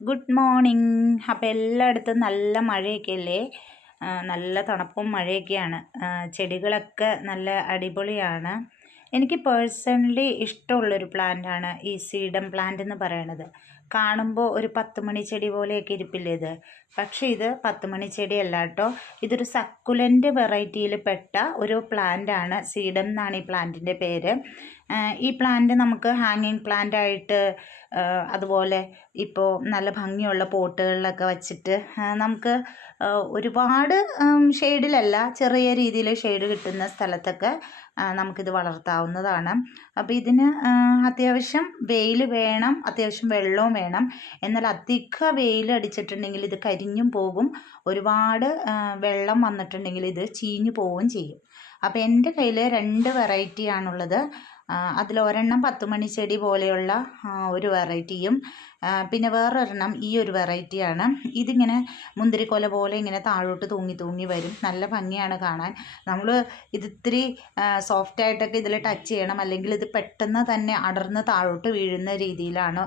Good morning അപ്പോൾ എല്ലായിടത്തും നല്ല മഴയൊക്കെ അല്ലേ? നല്ല തണുപ്പും മഴയൊക്കെയാണ്. ചെടികളൊക്കെ നല്ല അടിപൊളിയാണ്. എനിക്ക് പേഴ്സണലി ഇഷ്ടമുള്ളൊരു പ്ലാന്റാണ് ഈ സീഡം പ്ലാന്റ് എന്ന് പറയണത് കാണുമ്പോൾ ഒരു പത്ത് മണി ചെടി പോലെയൊക്കെ ഇരിപ്പില്ലേ ഇത്? പക്ഷേ ഇത് പത്ത് മണി ചെടിയല്ല കേട്ടോ. ഇതൊരു സക്കുലന്റ് വെറൈറ്റിയിൽ പെട്ട ഒരു പ്ലാന്റ് ആണ് സീഡം എന്നാണ് ഈ പ്ലാന്റിന്റെ പേര്. ഈ പ്ലാന്റ് നമുക്ക് ഹാങ്ങിങ് പ്ലാന്റ് ആയിട്ട് അതുപോലെ ഇപ്പോൾ നല്ല ഭംഗിയുള്ള പോട്ടുകളിലൊക്കെ വച്ചിട്ട് നമുക്ക് ഒരുപാട് ഷെയ്ഡിലല്ല ചെറിയ രീതിയിൽ ഷെയ്ഡ് കിട്ടുന്ന സ്ഥലത്തൊക്കെ നമുക്കിത് വളർത്താവുന്നതാണ്. അപ്പോൾ ഇതിന് അത്യാവശ്യം വെയിൽ വേണം അത്യാവശ്യം വെള്ളവും വേണം. എന്നാൽ അധിക വെയിൽ അടിച്ചിട്ടുണ്ടെങ്കിൽ ഇത് കരിഞ്ഞും പോകും. ഒരുപാട് വെള്ളം വന്നിട്ടുണ്ടെങ്കിൽ ഇത് ചീഞ്ഞു പോവുകയും ചെയ്യും. അപ്പോൾ എന്റെ കയ്യിൽ രണ്ട് വെറൈറ്റിയാണുള്ളത് അതിലൊരെണ്ണം പത്തുമണി ചെടി പോലെയുള്ള ഒരു വെറൈറ്റിയും പിന്നെ വേറൊരെണ്ണം ഈ ഒരു വെറൈറ്റിയാണ്. ഇതിങ്ങനെ മുന്തിരിക്കൊല പോലെ ഇങ്ങനെ താഴോട്ട് തൂങ്ങി തൂങ്ങി വരും. നല്ല ഭംഗിയാണ് കാണാൻ. നമ്മൾ ഇതിത്തിരി സോഫ്റ്റായിട്ടൊക്കെ ഇതിൽ ടച്ച് ചെയ്യണം. അല്ലെങ്കിൽ ഇത് പെട്ടെന്ന് തന്നെ അടർന്ന് താഴോട്ട് വീഴുന്ന രീതിയിലാണ്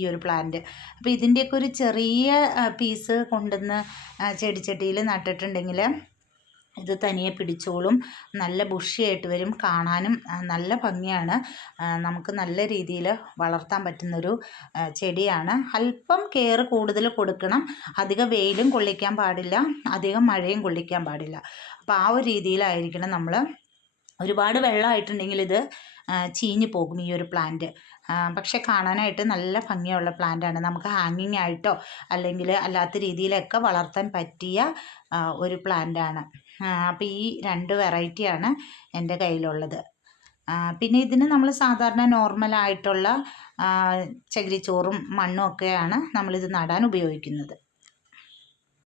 ഈ ഒരു പ്ലാന്റ് അപ്പോൾ ഇതിന്റെയൊക്കെ ഒരു ചെറിയ പീസ് കൊണ്ടുവന്ന് ചെടിച്ചട്ടിയിൽ നട്ടിട്ടുണ്ടെങ്കിൽ ഇത് തനിയെ പിടിച്ചോളും. നല്ല ബുഷിയായിട്ട് വരും. കാണാനും നല്ല ഭംഗിയാണ്. നമുക്ക് നല്ല രീതിയിൽ വളർത്താൻ പറ്റുന്നൊരു ചെടിയാണ്. അല്പം കെയർ കൂടുതൽ കൊടുക്കണം. അധികം വെയിലും കൊള്ളിക്കാൻ പാടില്ല. അധികം മഴയും കൊള്ളിക്കാൻ പാടില്ല. അപ്പോൾ ആ ഒരു രീതിയിലായിരിക്കണം നമ്മൾ ഒരുപാട് വെള്ളമായിട്ടുണ്ടെങ്കിൽ ഇത് ചീഞ്ഞ് പോകും ഈ ഒരു പ്ലാന്റ് പക്ഷെ കാണാനായിട്ട് നല്ല ഭംഗിയുള്ള പ്ലാന്റാണ് നമുക്ക് ഹാങ്ങിങ് ആയിട്ടോ അല്ലെങ്കിൽ അല്ലാത്ത രീതിയിലൊക്കെ വളർത്താൻ പറ്റിയ ഒരു പ്ലാന്റാണ് അപ്പോൾ ഈ രണ്ട് വെറൈറ്റിയാണ് എന്റെ കയ്യിലുള്ളത്. പിന്നെ ഇതിന് നമ്മൾ സാധാരണ നോർമലായിട്ടുള്ള ചകിരിച്ചോറും മണ്ണും ഒക്കെയാണ് നമ്മളിത് നടാൻ ഉപയോഗിക്കുന്നത്.